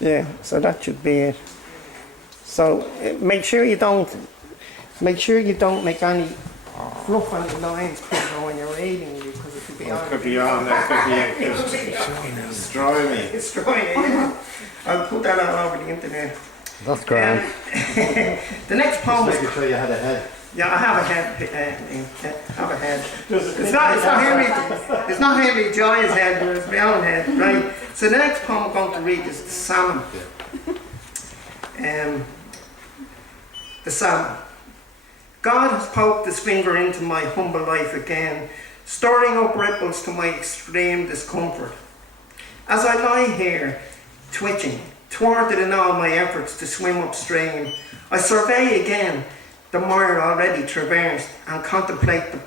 Yeah, so that should be it. So make sure you don't make any fluff on the lines when you're reading, because it could be on. It could be on there, it could be destroy me. Destroy it, yeah. I'll put that all over the internet. That's grand. The next poem is... Making sure you had a head. Yeah, I have a head. Have a head. It's not Henry Joy's head, but it's my own head, right? So the next poem I'm going to read is the Salmon. The Salmon. God has poked his finger into my humble life again, stirring up ripples to my extreme discomfort. As I lie here, twitching, thwarted in all my efforts to swim upstream, I survey again the mire already traversed and contemplate the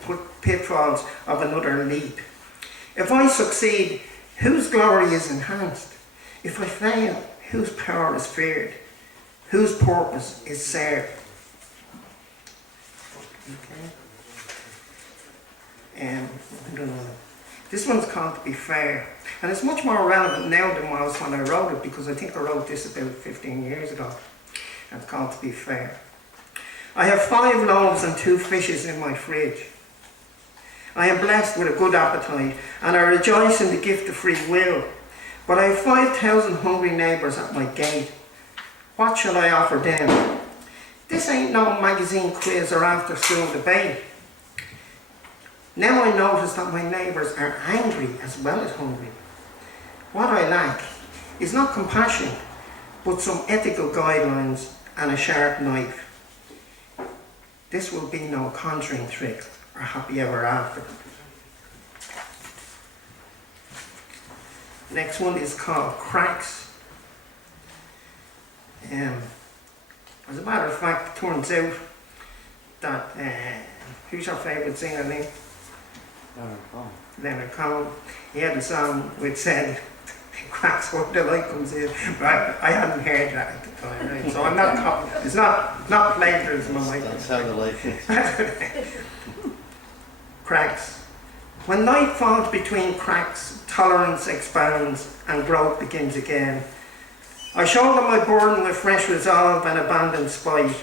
pitfalls of another leap. If I succeed, whose glory is enhanced? If I fail, whose power is feared? Whose purpose is served? Okay. I don't know. This one's called To Be Fair, and it's much more relevant now than was when I wrote it, because I think I wrote this about 15 years ago. And it's called To Be Fair. I have 5 loaves and 2 fishes in my fridge. I am blessed with a good appetite, and I rejoice in the gift of free will. But I have 5,000 hungry neighbours at my gate. What shall I offer them? This ain't no magazine quiz or after school debate. Now I notice that my neighbours are angry as well as hungry. What I lack is not compassion, but some ethical guidelines and a sharp knife. This will be no conjuring trick or happy ever after. Next one is called Cracks. As a matter of fact, it turns out that, who's your favourite singer, Lee? Leonard Cohen. He had a song which said, cracks when the light comes in. Right, I hadn't heard that at the time, right? So I'm not, it's not plagiarism on my part. That's how the light is. Cracks. When night falls between cracks, tolerance expands and growth begins again. I shoulder my burden with fresh resolve and abandoned spite.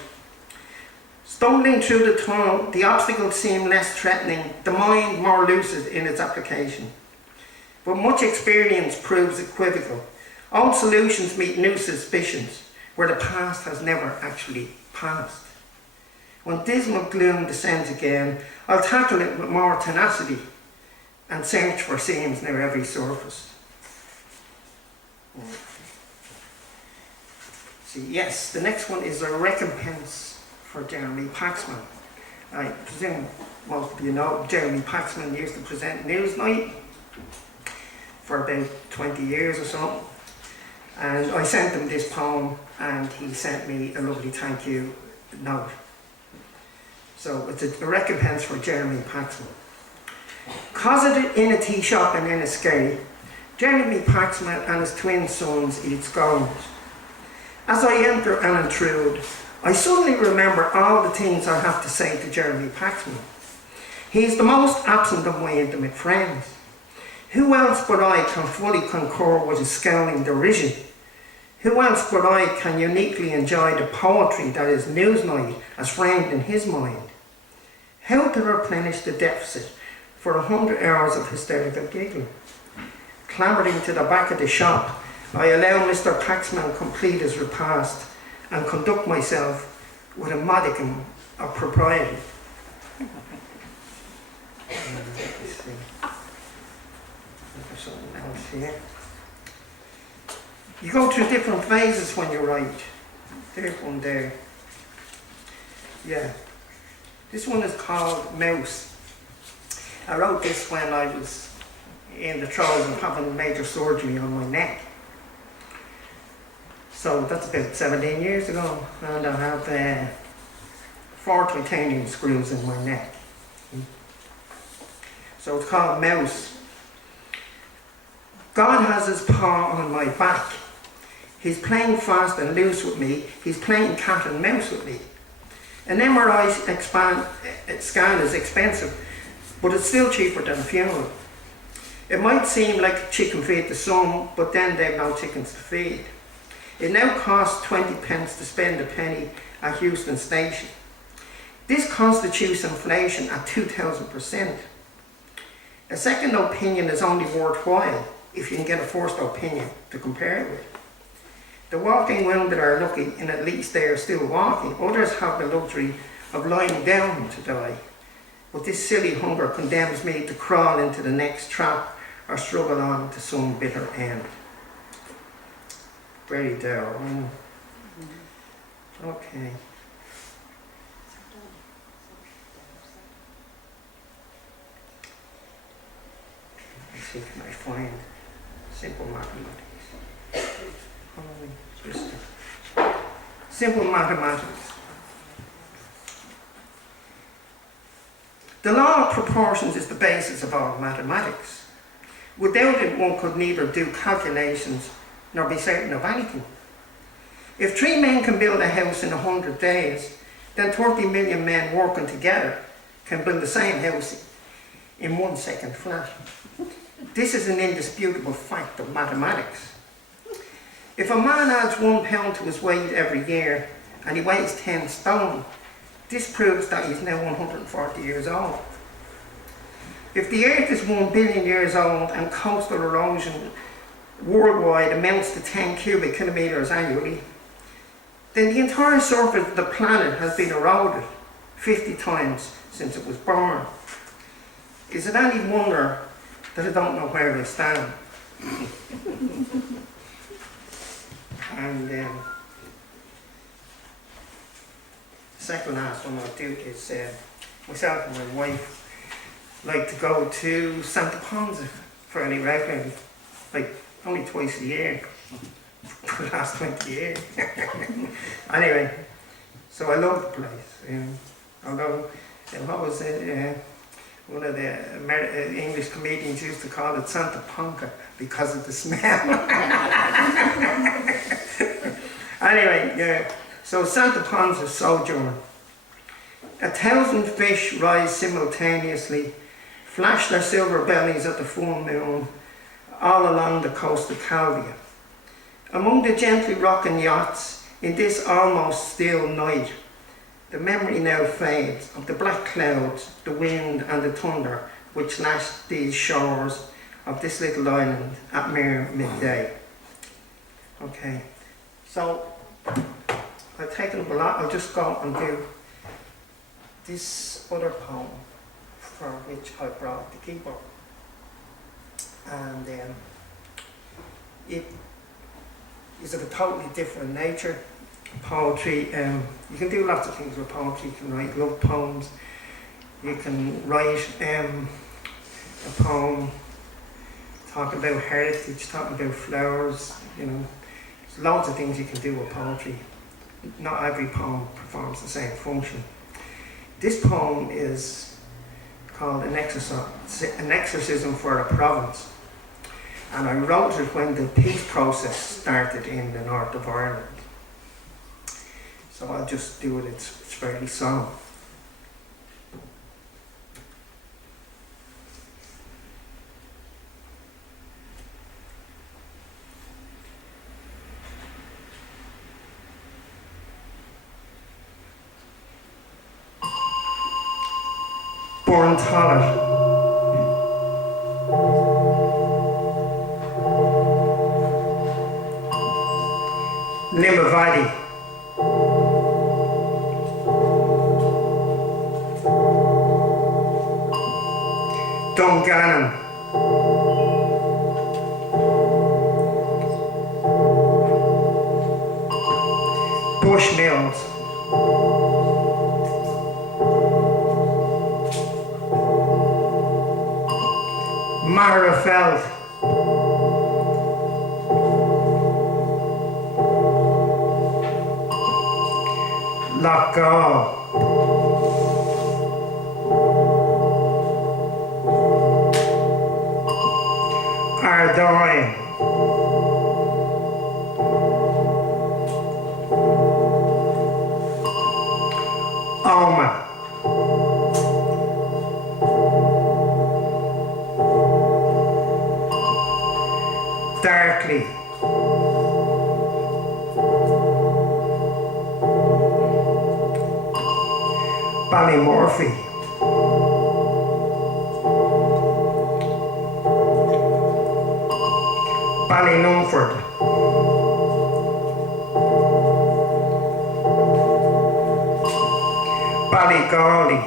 Stumbling through the tunnel, the obstacles seem less threatening, the mind more lucid in its application. But much experience proves equivocal. Old solutions meet new suspicions, where the past has never actually passed. When dismal gloom descends again, I'll tackle it with more tenacity and search for seams near every surface. See, yes, the next one is a recompense for Jeremy Paxman. I presume most of you know Jeremy Paxman used to present Newsnight for about 20 years or so. And I sent him this poem and he sent me a lovely thank you note. So it's a recompense for Jeremy Paxman. Closeted in a tea shop in Enniskerry, Jeremy Paxman and his twin sons eat scones. As I enter and intrude, I suddenly remember all the things I have to say to Jeremy Paxman. He is the most absent of my intimate friends. Who else but I can fully concur with his scowling derision? Who else but I can uniquely enjoy the poetry that is Newsnight as framed in his mind? How to replenish the deficit for 100 hours of hysterical giggling? Clambering to the back of the shop, I allow Mr. Paxman complete his repast and conduct myself with a modicum of propriety. Something else here. You go through different phases when you write. There's one there. Yeah. This one is called Mouse. I wrote this when I was in the throes of having major surgery on my neck. So that's about 17 years ago, and I have 4 titanium screws in my neck. So it's called Mouse. God has his paw on my back. He's playing fast and loose with me. He's playing cat and mouse with me. An MRI scan is expensive, but it's still cheaper than a funeral. It might seem like a chicken feed to some, but then they've no chickens to feed. It now costs 20 pence to spend a penny at Houston Station. This constitutes inflation at 2,000%. A second opinion is only worthwhile if you can get a first opinion to compare it with. The walking wounded are lucky in at least they are still walking. Others have the luxury of lying down to die. But this silly hunger condemns me to crawl into the next trap or struggle on to some bitter end. Very dour. Okay. Let's see, can I find simple mathematics? Simple mathematics. The law of proportions is the basis of all mathematics. Without it, one could neither do calculations nor be certain of anything. If 3 men can build a house in 100 days, then 30 million men working together can build the same house in 1 second flat. This is an indisputable fact of mathematics. If a man adds 1 pound to his weight every year and he weighs 10 stone, this proves that he's now 140 years old. If the earth is 1 billion years old and coastal erosion worldwide amounts to 10 cubic kilometres annually, then the entire surface of the planet has been eroded 50 times since it was born. Is it any wonder that I don't know where I stand? And the second last one I'll do is myself and my wife like to go to Santa Ponsa fairly regularly, like only twice a year for the last 20 years. Anyway, so I love the place. Although what was it? One of the English comedians used to call it Santa Ponca because of the smell. Anyway, yeah. So Santa Ponsa sojourn. 1,000 fish rise simultaneously, flash their silver bellies at the full moon, all along the coast of Calvia. Among the gently rocking yachts, in this almost still night, the memory now fades of the black clouds, the wind and the thunder which lashed these shores of this little island at mere midday. Okay, so I've taken up a lot. I'll just go and do this other poem for which I brought the keyboard. And it is of a totally different nature. Poetry, you can do lots of things with poetry. You can write love poems, you can write a poem, talk about heritage, talk about flowers, you know. There's loads of things you can do with poetry. Not every poem performs the same function. This poem is called an exorcism for a province. And I wrote it when the peace process started in the north of Ireland. So I'll just do it, it's fairly solemn. Born Tallet. Limavady. Dungannon. Bushmills. Marrafeld. Lochgall. Ardoyne. Oma. Darkley. Ballymurphy, Ballynumford, Ballygawley,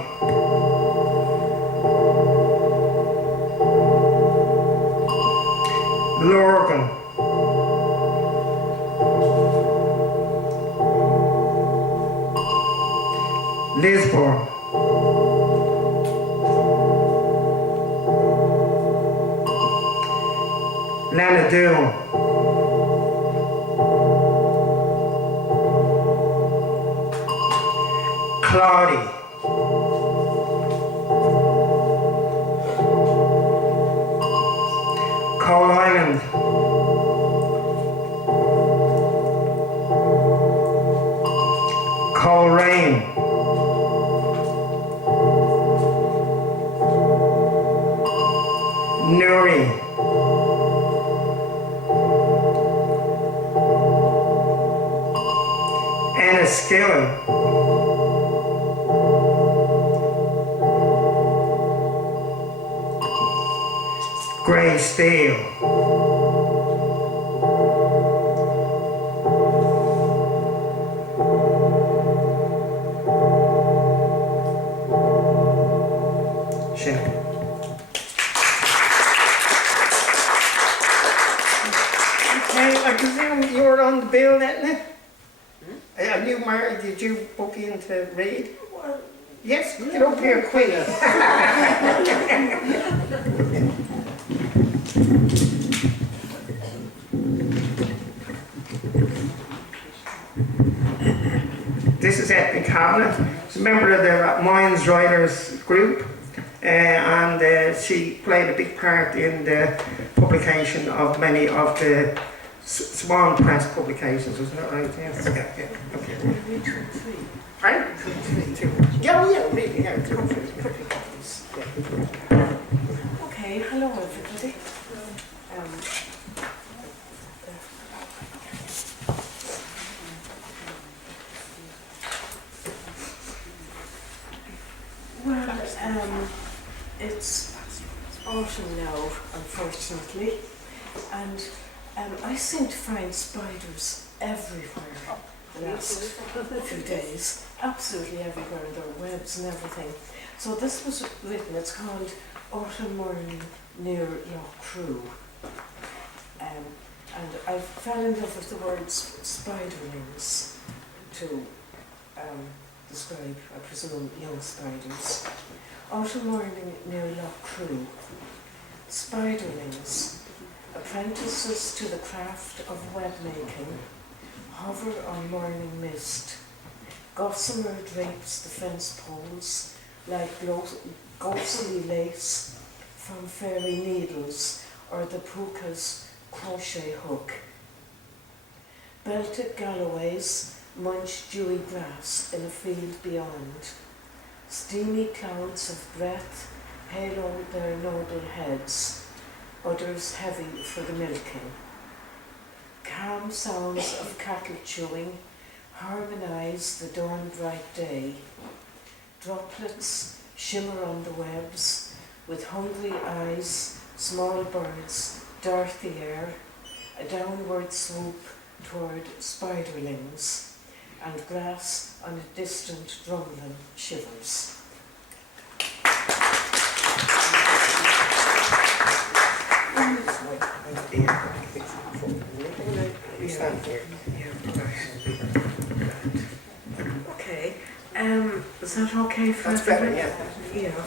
Lurgan, Lisburn, Lenadoon, Claudy, Coal Island, Coleraine, Newry, Enniskillen, Grey Steel, Shane. Okay, I presume you were on the bill, Etna? Are you married? Did you book in to read? Yes, get up here quick. This is Etna Cabinet. She's a member of the Mines Riders group, and she played a big part in the publication of many of the Swan Press publications. Is that right? Yes. Okay. Okay. Right? Yeah, really, yeah. Okay, hello everybody. It's autumn now, unfortunately, and I seem to find spiders everywhere the last few days, absolutely everywhere, and there are webs and everything. So this was written, it's called Autumn Morning Near Loch Crew. And I fell in love with the words spiderlings to describe, I presume, young spiders. Autumn Morning Near Loch Crew. Spiderlings, apprentices to the craft of web making, hover on morning mist. Gossamer drapes the fence poles like ghostly lace from fairy needles or the puka's crochet hook. Belted galloways munch dewy grass in a field beyond. Steamy clouds of breath halo their noble heads, others heavy for the milking. Calm sounds of cattle chewing harmonise the dawn-bright day. Droplets shimmer on the webs, with hungry eyes, small birds dart the air, a downward swoop toward spiderlings, and grass on a distant drumlin shivers. Okay, is that okay for That's better, everyone? Yeah.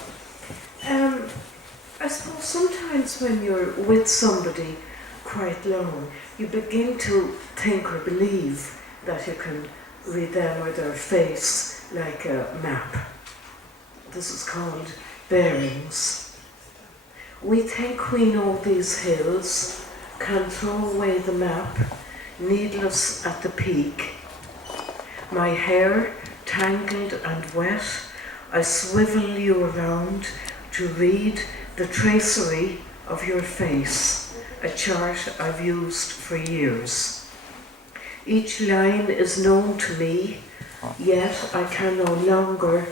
I suppose sometimes when you're with somebody quite long, you begin to think or believe that you can read them or their face like a map. This is called bearings. We think we know these hills, can throw away the map, needless at the peak. My hair tangled and wet, I swivel you around to read the tracery of your face, a chart I've used for years. Each line is known to me, yet I can no longer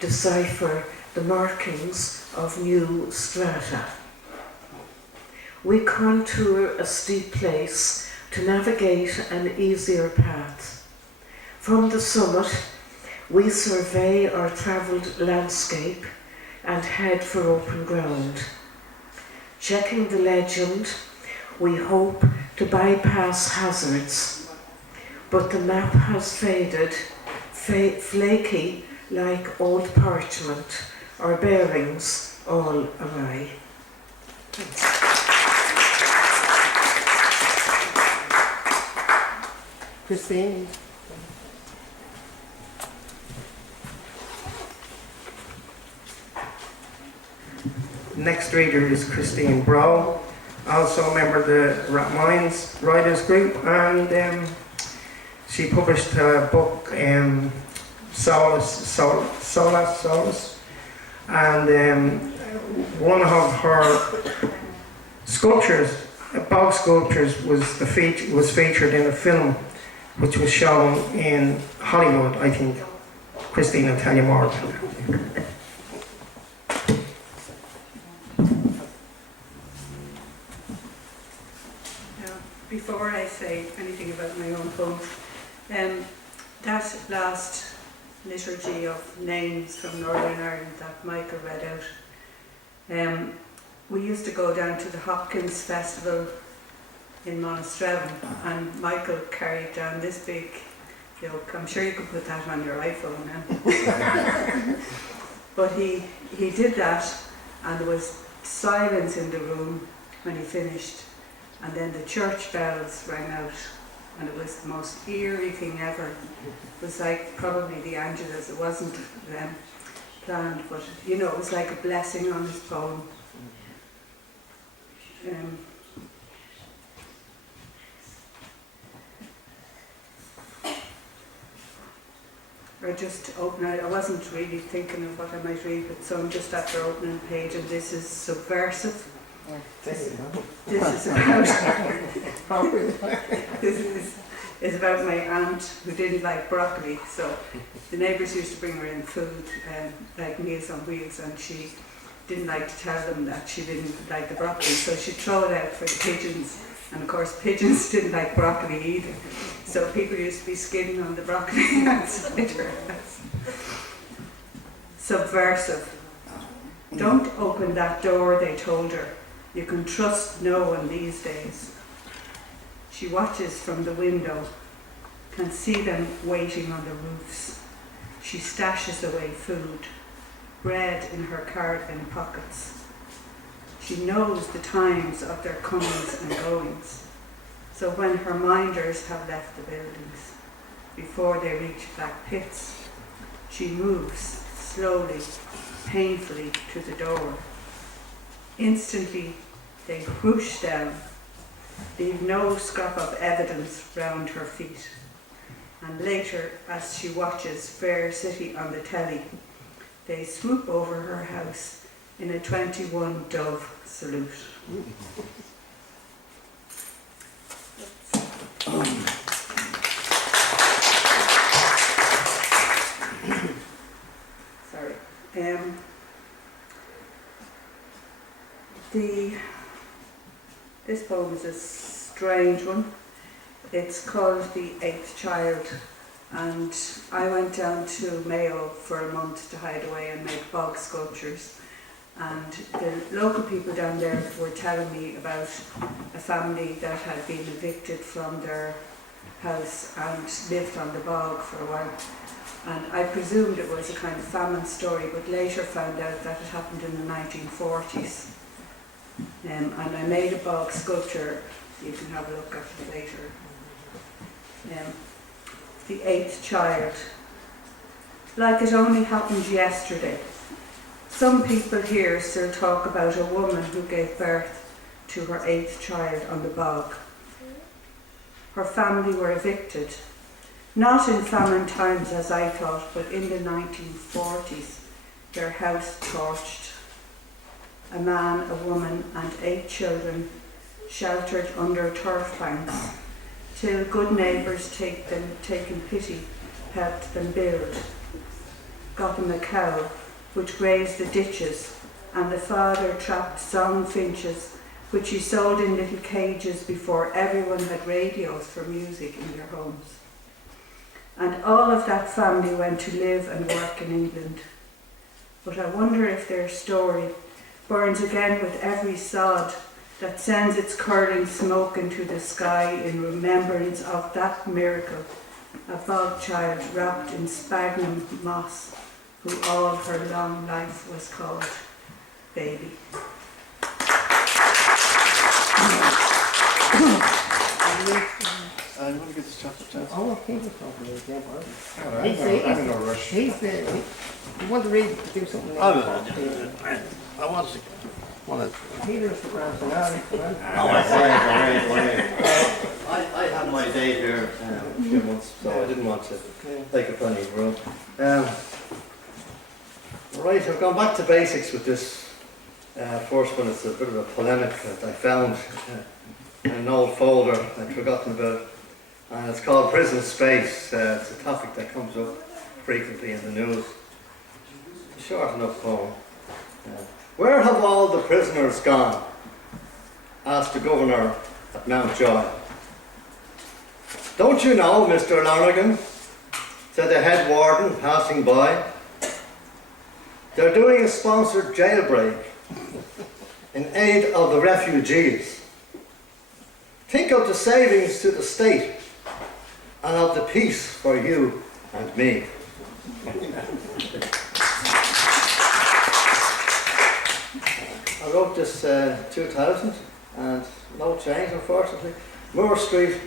decipher the markings of new strata. We contour a steep place to navigate an easier path. From the summit, we survey our travelled landscape and head for open ground. Checking the legend, we hope to bypass hazards, but the map has faded, flaky like old parchment, our bearings all awry. Christine? Next reader is Christine Brow, also a member of the Rathmines Writers Group, and she published a book, Solace, and one of her sculptures, bog sculptures, was featured in a film which was shown in Hollywood, I think. Christine will tell you more about it. Before I say anything about my own poem, that last liturgy of names from Northern Ireland that Michael read out, we used to go down to the Hopkins Festival in Monastrevin, and Michael carried down this big yoke. I'm sure you could put that on your iPhone now. But he did that, and there was silence in the room when he finished. And then the church bells rang out, and it was the most eerie thing ever. It was like probably the Angelus. It wasn't planned, but you know, it was like a blessing on his poem. I just opened it. I wasn't really thinking of what I might read, but so I'm just after opening the page, and this is subversive. This is about my aunt who didn't like broccoli. So the neighbours used to bring her in food, like Meals on Wheels, and she didn't like to tell them that she didn't like the broccoli, so she'd throw it out for the pigeons. And of course pigeons didn't like broccoli either, so people used to be skinning on the broccoli and split her house. Subversive. Don't open that door, they told her. You can trust no one these days. She watches from the window, can see them waiting on the roofs. She stashes away food, bread in her cardigan pockets. She knows the times of their comings and goings. So when her minders have left the buildings, before they reach black pits, she moves slowly, painfully to the door. Instantly, they whoosh down, leave no scrap of evidence round her feet. And later, as she watches Fair City on the telly, they swoop over her house in a 21 dove salute. Sorry. This poem is a strange one. It's called The Eighth Child, and I went down to Mayo for a month to hide away and make bog sculptures. And the local people down there were telling me about a family that had been evicted from their house and lived on the bog for a while. And I presumed it was a kind of famine story, but later found out that it happened in the 1940s. And I made a bog sculpture. You can have a look at it later. The Eighth Child. Like it only happened yesterday. Some people here still talk about a woman who gave birth to her eighth child on the bog. Her family were evicted, not in famine times as I thought, but in the 1940s, their house torched. A man, a woman and 8 children sheltered under turf banks, till good neighbours taking pity helped them build. got them a cow, which grazed the ditches, and the father trapped song finches, which he sold in little cages before everyone had radios for music in their homes. And all of that family went to live and work in England. But I wonder if their story burns again with every sod that sends its curling smoke into the sky in remembrance of that miracle, a bog child wrapped in sphagnum moss, who all her long life was called baby. I want to get this chocolate chance. Oh, okay, no problem. Yeah, well. I'm in no rush. He's there. You want to read, do something? I want to. Peter's the grand finale. I had my day here a few months, so I didn't want to take up any room. Right, I've gone back to basics with this first one. It's a bit of a polemic that I found in an old folder I'd forgotten about, and it's called Prison Space. It's a topic that comes up frequently in the news. It's a short enough poem. Where have all the prisoners gone? Asked the governor at Mountjoy. Don't you know, Mr. Lonergan? Said the head warden passing by. They're doing a sponsored jailbreak in aid of the refugees. Think of the savings to the state and of the peace for you and me. I wrote this 2000 and no change, unfortunately. Moore Street,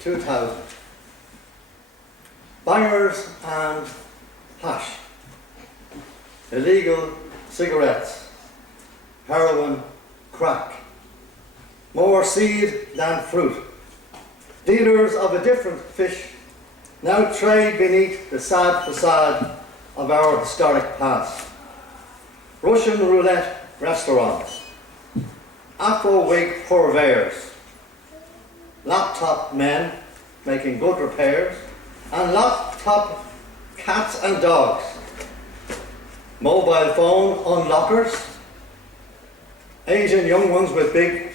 2000. Bangers and hash. Illegal cigarettes. Heroin, crack. More seed than fruit. Dealers of a different fish now trade beneath the sad facade of our historic past. Russian roulette restaurants, Afro-wig purveyors, laptop men making good repairs, and laptop cats and dogs, mobile phone unlockers, Asian young ones with big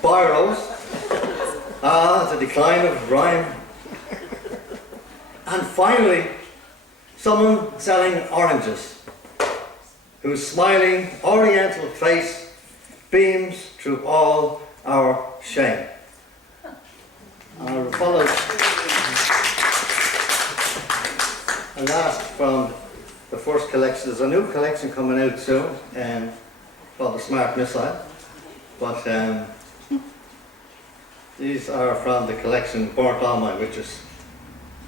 biros, the decline of rhyme, and finally, someone selling oranges, whose smiling oriental face beams through all our shame. And followed a last from the first collection. There's a new collection coming out soon called The Smart Missile, but these are from the collection Burnt All My Witches.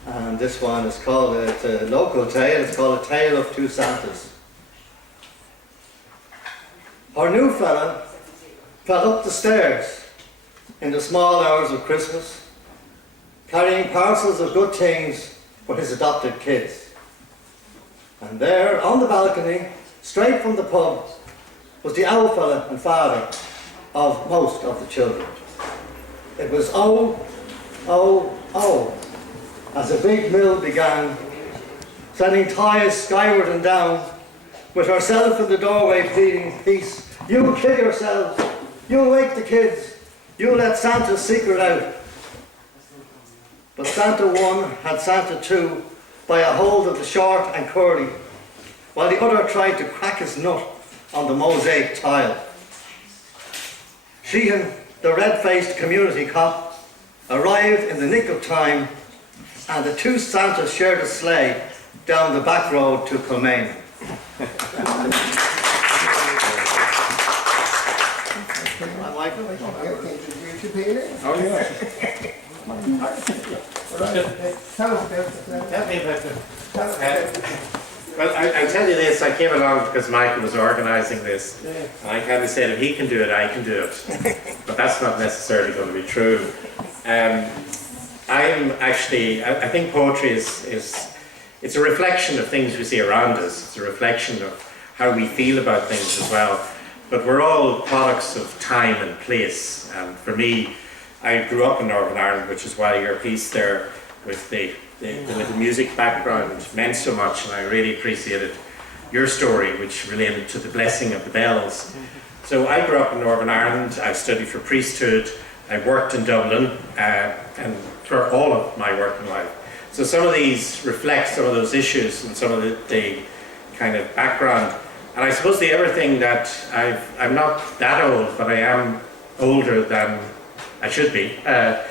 And this one is called, it's a local tale, it's called A Tale of Two Santas. Our new fella fell up the stairs in the small hours of Christmas, carrying parcels of good things for his adopted kids. And there, on the balcony, straight from the pub, was the owl fella and father of most of the children. It was oh, oh, oh, as a big mill began, sending ties skyward and down, with herself in the doorway pleading peace. You kill yourselves, you wake the kids, you let Santa's secret out. But Santa 1 had Santa 2 by a hold of the short and curly, while the other tried to crack his nut on the mosaic tile. Sheehan, the red-faced community cop, arrived in the nick of time, and the two Santas shared a sleigh down the back road to Kilmaine. I like it. Oh, yeah. Tell us about Tell me about well, I'll tell you this, I came along because Michael was organising this, and I kind of said, if he can do it, I can do it. But that's not necessarily going to be true. I'm actually, I think poetry is it's a reflection of things we see around us. It's a reflection of how we feel about things as well. But we're all products of time and place. And for me, I grew up in Northern Ireland, which is why your piece there with the with the music background meant so much, and I really appreciated your story, which related to the blessing of the bells. So I grew up in Northern Ireland. I studied for priesthood. I worked in Dublin, and for all of my working life. So some of these reflect some of those issues and some of the kind of background. And I suppose the other thing that I'm not that old, but I am older than I should be. But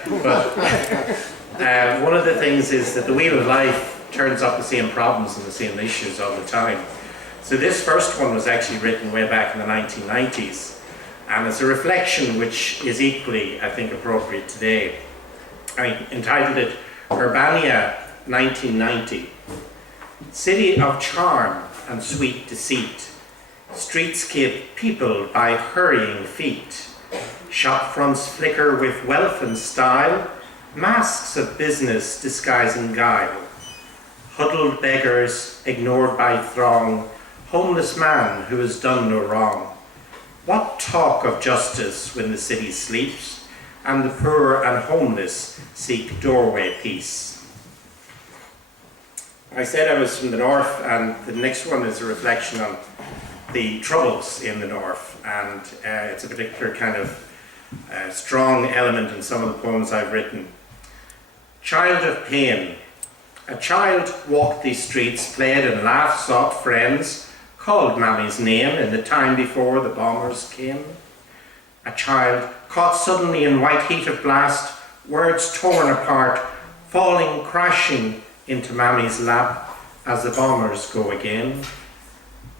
one of the things is that the wheel of life turns up the same problems and the same issues all the time. So this first one was actually written way back in the 1990s, and it's a reflection which is equally, I think, appropriate today. I entitled it Urbania 1990. City of charm and sweet deceit, streetscape peopled by hurrying feet, shop fronts flicker with wealth and style, masks of business disguising guile, huddled beggars ignored by throng, homeless man who has done no wrong. What talk of justice when the city sleeps, and the poor and homeless seek doorway peace? I said I was from the north, and the next one is a reflection on the troubles in the north, and it's a particular kind of strong element in some of the poems I've written. Child of pain. A child walked these streets, played and laughed, sought friends, called Mammy's name in the time before the bombers came. A child caught suddenly in white heat of blast, words torn apart, falling crashing into Mammy's lap as the bombers go again.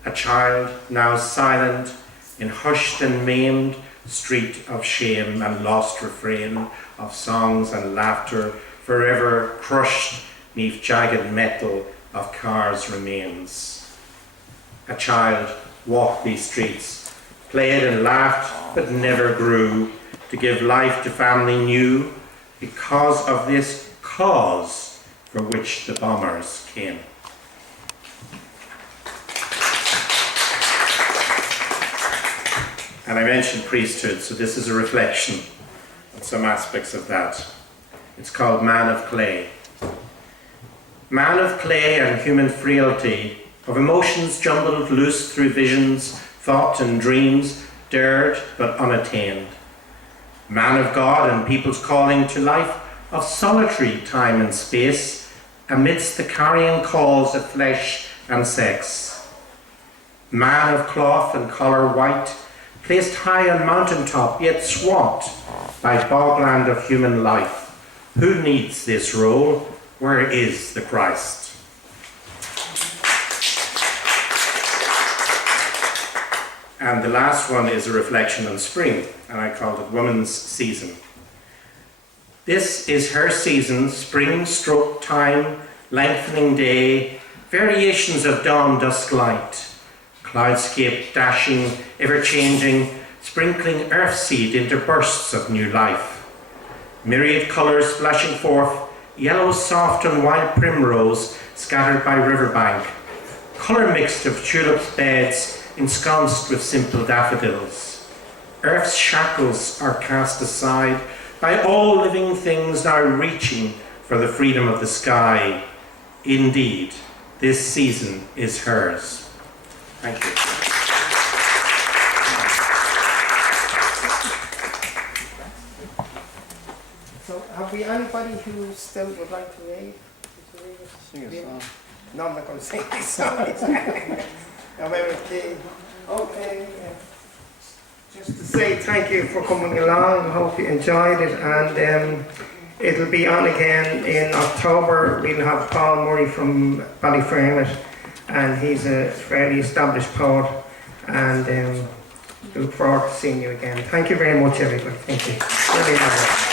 A child now silent in hushed and maimed street of shame and lost refrain of songs and laughter, forever crushed neath jagged metal of cars' remains. A child walked these streets, played and laughed, but never grew to give life to family new because of this cause for which the bombers came. And I mentioned priesthood, so this is a reflection of some aspects of that. It's called Man of Clay. Man of clay and human frailty, of emotions jumbled loose through visions, thought and dreams, dared but unattained. Man of God and people's calling to life of solitary time and space, amidst the carrying calls of flesh and sex. Man of cloth and collar white, placed high on mountaintop, yet swamped by bogland of human life. Who needs this role? Where is the Christ? And the last one is a reflection on spring, and I called it Woman's Season. This is her season, spring stroke time, lengthening day, variations of dawn dusk light, cloudscape dashing, ever-changing, sprinkling earthseed into bursts of new life. Myriad colours flashing forth, yellow soft and wild primrose scattered by riverbank, colour mixed of tulips beds ensconced with simple daffodils. Earth's shackles are cast aside by all living things now reaching for the freedom of the sky. Indeed, this season is hers. Thank you. So, have we anybody who still would like to read? Sing a song. No, I'm not going to sing this song. Okay. Just to say thank you for coming along. I hope you enjoyed it, and it'll be on again in October. We'll have Paul Murray from Ballyfermot, and he's a fairly established poet, and we look forward to seeing you again. Thank you very much, everybody. Thank you. Really nice.